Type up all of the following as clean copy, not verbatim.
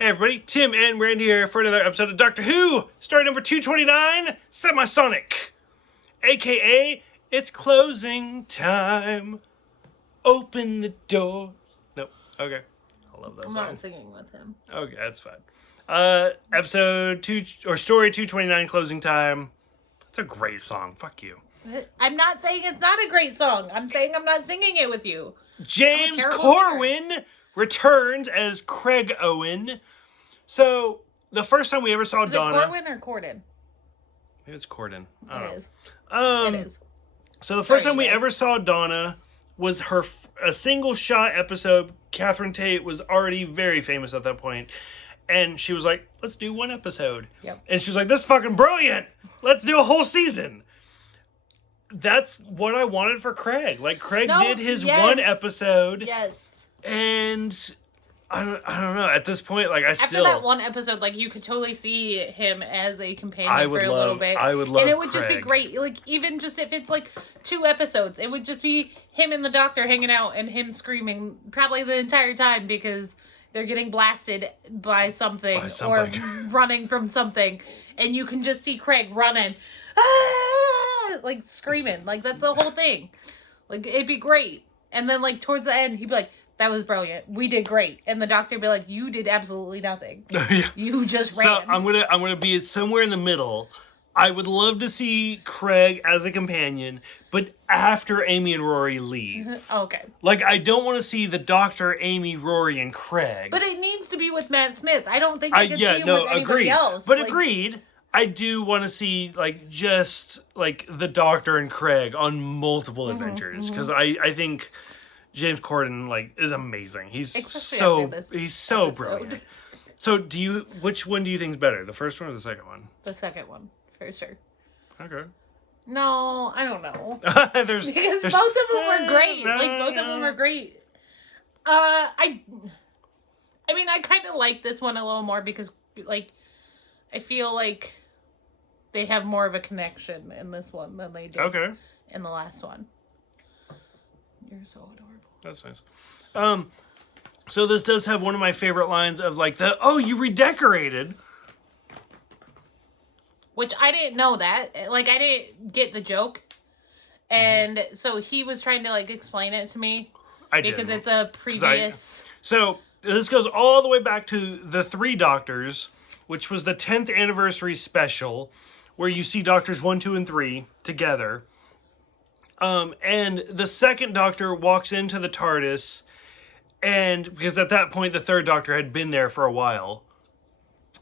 Hey everybody, Tim and Miranda here for another episode of Doctor Who, story number 229, Semisonic. AKA, it's closing time. Open the door. Nope, okay. I love that song. I'm not singing with him. Okay, that's fine. Episode 2, or story 229, closing time. It's a great song, fuck you. I'm not saying it's not a great song. I'm saying I'm not singing it with you. James Corwin returns as Craig Owens. So, the first time we ever saw Donna... Is it Corwin or Corden? Maybe it's Corden. I don't know. It is. So, the first time we ever saw Donna was a single shot episode. Catherine Tate was already very famous at that point. And she was like, let's do one episode. Yep. And she was like, this is fucking brilliant. Let's do a whole season. That's what I wanted for Craig. Like, Craig did his one episode. Yes. And I don't know. At this point, like, After that one episode, like, you could totally see him as a companion for a little bit. I would love And it would just be Craig. great. Like, even just if it's, like, 2 episodes, it would just be him and the doctor hanging out and him screaming probably the entire time because they're getting blasted by something. Or running from something. And you can just see Craig running. Like, screaming. Like, that's the whole thing. Like, it'd be great. And then, like, towards the end, he'd be like, that was brilliant. We did great. And the doctor would be like, you did absolutely nothing. Yeah. You just ran. So, I'm gonna be somewhere in the middle. I would love to see Craig as a companion, but after Amy and Rory leave. Okay. Like, I don't want to see the Doctor, Amy, Rory, and Craig. But it needs to be with Matt Smith. I don't think I can see him with anybody else. But agreed. I do want to see, like, just, like, the Doctor and Craig on multiple adventures. Because I think James Corden, like, is amazing. He's so brilliant. So, which one do you think is better? The first one or the second one? The second one, for sure. Okay. No, I don't know. Because both of them were great. Like, both of them were great. I mean, I kind of like this one a little more because, like, I feel like they have more of a connection in this one than they did in the last one. You're so adorable. That's nice. So this does have one of my favorite lines of, like, you redecorated. Which I didn't know that. Like, I didn't get the joke. And so he was trying to, like, explain it to me. Because it's a previous... So this goes all the way back to the 3 Doctors, which was the 10th anniversary special, where you see Doctors 1, 2, and 3 together. And the 2nd Doctor walks into the TARDIS, and because at that point the 3rd Doctor had been there for a while.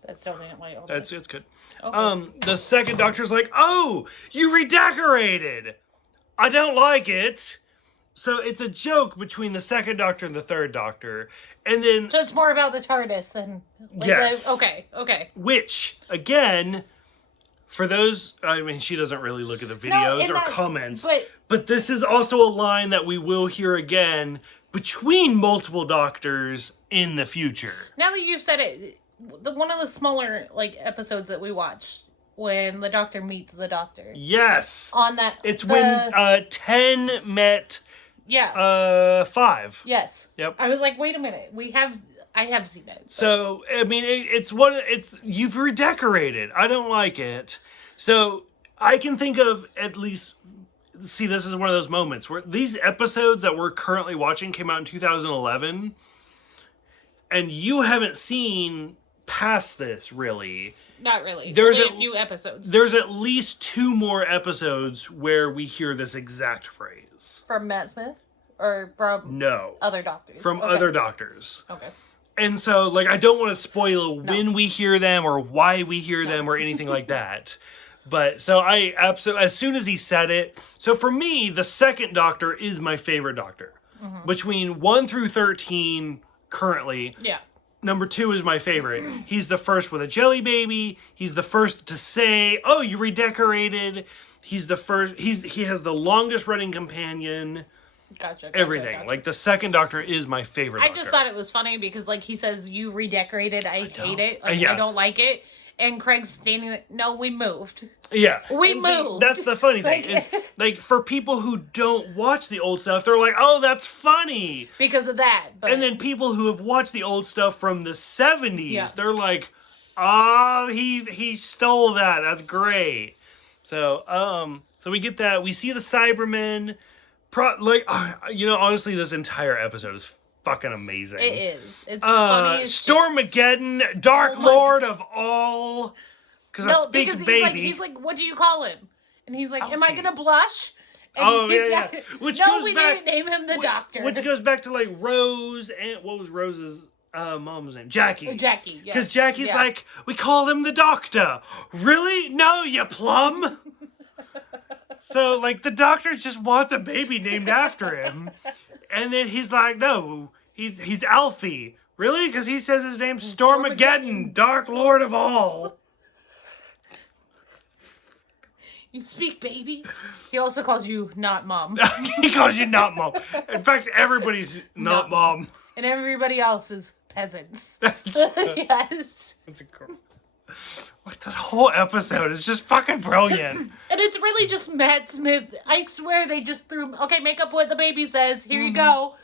That still didn't wait. It's good. Okay. The 2nd Doctor's like, oh, you redecorated. I don't like it. So it's a joke between the 2nd Doctor and the 3rd Doctor. And then... So it's more about the TARDIS than... Like, yes. Okay. Which, again... For those, I mean, she doesn't really look at the videos or comments, but this is also a line that we will hear again between multiple Doctors in the future. Now that you've said it, one of the smaller, like, episodes that we watched, when the Doctor meets the Doctor. Yes. On that. It's when 10 met 5. Yes. Yep. I was like, wait a minute, I have seen it. So, I mean, you've redecorated. I don't like it. So, I can think of at least, see, this is one of those moments where these episodes that we're currently watching came out in 2011, and you haven't seen past this, really. Not really. There's only a few episodes. There's at least 2 more episodes where we hear this exact phrase. From Matt Smith? Or from other Doctors? From other Doctors. Okay. And so, like, I don't want to spoil when we hear them or why we hear them or anything like that. But, so I absolutely, as soon as he said it, so for me, the 2nd Doctor is my favorite Doctor. Between 1 through 13, currently. Yeah. Number 2 is my favorite. He's the first with a jelly baby. He's the first to say, oh, you redecorated. He's the first, he has the longest running companion. Gotcha. Everything. Like, the 2nd Doctor is my favorite Doctor. I just thought it was funny because, like, he says, you redecorated. I hate it. Like, I don't like it. and Craig's standing there. No, we moved. Yeah. We and see, moved. that's the funny thing. Is like for people who don't watch the old stuff, they're like, oh, that's funny. Because of that. But... And then people who have watched the old stuff from the 70s, they're like, oh, he stole that. That's great. So, so we get that. We see the Cybermen. Honestly, this entire episode is fucking amazing. It is. It's funny as Stormageddon, Dark Lord of all. Because I speak because baby. He's like, what do you call him? And he's like, am I gonna blush? And yeah. Didn't name him the Doctor. Which goes back to like Rose and what was Rose's mom's name? Jackie. Jackie, yeah. Because Jackie's like, we call him the Doctor. Really? No, you plum. So like the Doctor just wants a baby named after him. And then he's like, no, he's Alfie. Really? Because he says his name's Stormageddon, Dark Lord of all. You speak baby? He also calls you not mom. He calls you not mom. In fact, everybody's not mom. And everybody else is peasants. Yes. Like, this whole episode is just fucking brilliant. And it's really just Matt Smith. I swear they just threw, okay, make up what the baby says. Here you go.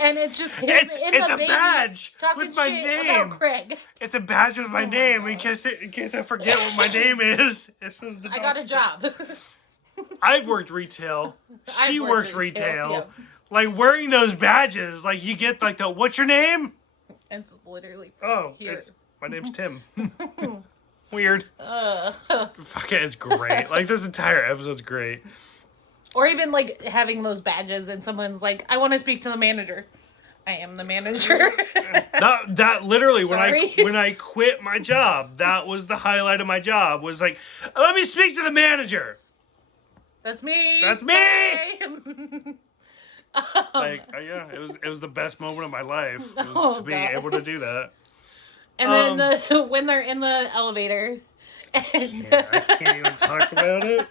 And it's just him it's the baby badge talking with my shit name. About Craig. It's a badge with my name in case I forget what my name is. This is the I got a job. I've worked retail. She works retail. Yeah. Like wearing those badges, like you get like the what's your name? It's literally here. My name's Tim. Weird. Fuck it, it's great. Like this entire episode's great. Or even like having those badges and someone's like, I want to speak to the manager. I am the manager. that literally when I quit my job, that was the highlight of my job was like, let me speak to the manager. That's me. That's me. It was the best moment of my life. It was to be able to do that. And then when they're in the elevator, and I can't even talk about it.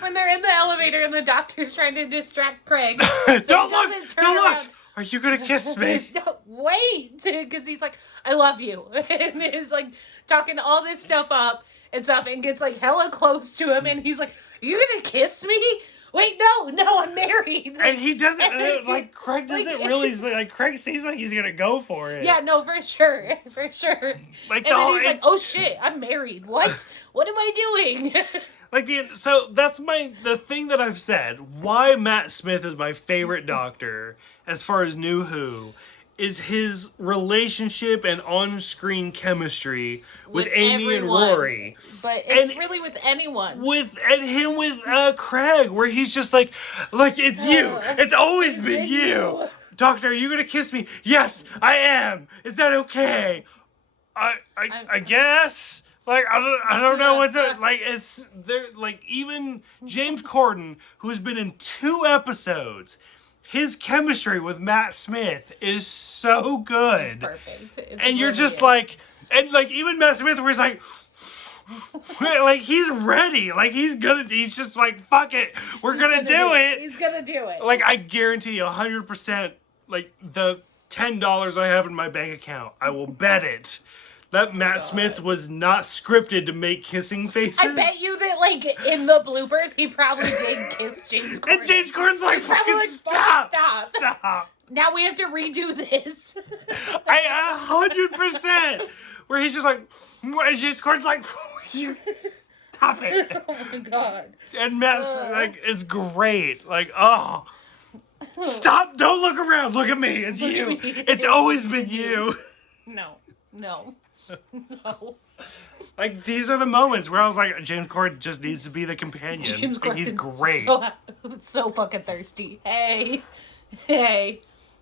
When they're in the elevator and the Doctor's trying to distract Craig. Don't look! Are you gonna kiss me? No, wait! Because he's like, I love you. And is like talking all this stuff up and stuff and gets like hella close to him and he's like, are you gonna kiss me? Wait, no, I'm married. And he doesn't, like, Craig doesn't really, like, Craig seems like he's gonna go for it. Yeah, no, for sure. Like, and then he's like, oh shit, I'm married. What? What am I doing? So that's the thing that I've said, why Matt Smith is my favorite Doctor, as far as New Who, is his relationship and on-screen chemistry with Amy and Rory. But it's really with anyone. With Craig, where he's just like it's you. It's always been you. Doctor, are you gonna kiss me? Yes, I am. Is that okay? I guess. Like I don't know what to like. It's there. Like even James Corden, who's been in 2 episodes. His chemistry with Matt Smith is so good. It's perfect. And you're just like, and like even Matt Smith where he's like he's ready. Like he's just like, fuck it. We're gonna do it. He's gonna do it. Like I guarantee you 100%, like the $10 I have in my bank account, I will bet it. That Matt Smith was not scripted to make kissing faces. I bet you that, like, in the bloopers, he probably did kiss James Corden. And James Corden's like, fucking stop. Now we have to redo this. 100%. Where he's just like, and James Corden's like, stop it. Oh my god. And Matt Smith, like, it's great. Like, oh. Stop, don't look around. Look at me. It's you. It's always been you. No. So. Like, these are the moments where I was like, James Corden just needs to be the companion. And he's great. So fucking thirsty. Hey.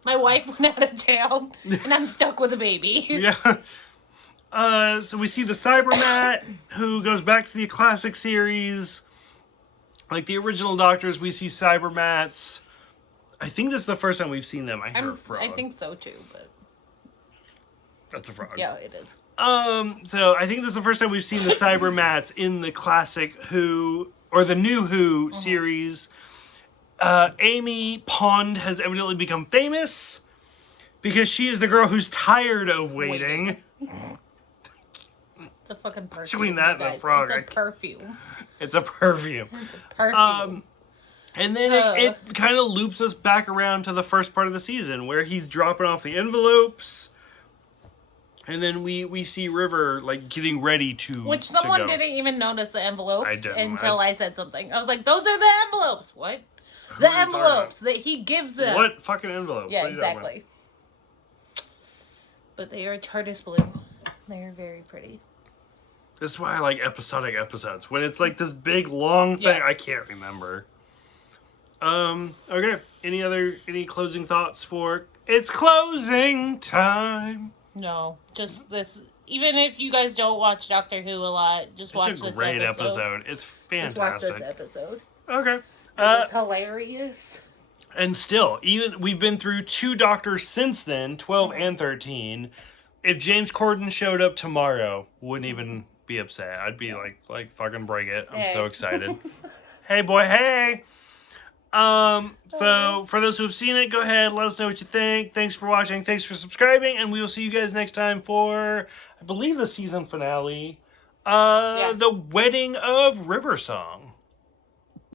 My wife went out of town, and I'm stuck with a baby. Yeah. So we see the Cybermat, who goes back to the classic series. Like the original Doctors, we see Cybermats. I think this is the first time we've seen them. I think so too, but... That's a frog. Yeah, it is. So I think this is the first time we've seen the Cybermats in the classic Who, or the new Who series. Amy Pond has evidently become famous because she is the girl who's tired of waiting. It's a fucking perfume. Between that and the frog. It's a perfume. It's a perfume. It's a perfume. And then it kind of loops us back around to the first part of the season where he's dropping off the envelopes. And then we see River, like, getting ready to Which someone to go. didn't even notice the envelopes I didn't. until I said something. I was like, those are the envelopes. What? The envelopes that he gives them. What fucking envelopes? Yeah, exactly. But they are TARDIS blue. They are very pretty. This is why I like episodic episodes. When it's like this big, long thing, I can't remember. Okay. Any closing thoughts for It's Closing Time? No, just this. Even if you guys don't watch Doctor Who a lot, just watch this episode. It's a great episode. It's fantastic. Just watch this episode. Okay. It's hilarious. And still, even we've been through 2 Doctors since then, 12 and 13. If James Corden showed up tomorrow, wouldn't even be upset. I'd be like fucking bring it. I'm so excited. Hey boy, hey. So for those who have seen it, go ahead, let us know what you think. Thanks for watching, thanks for subscribing, and we will see you guys next time for, I believe, the season finale. The Wedding of River Song.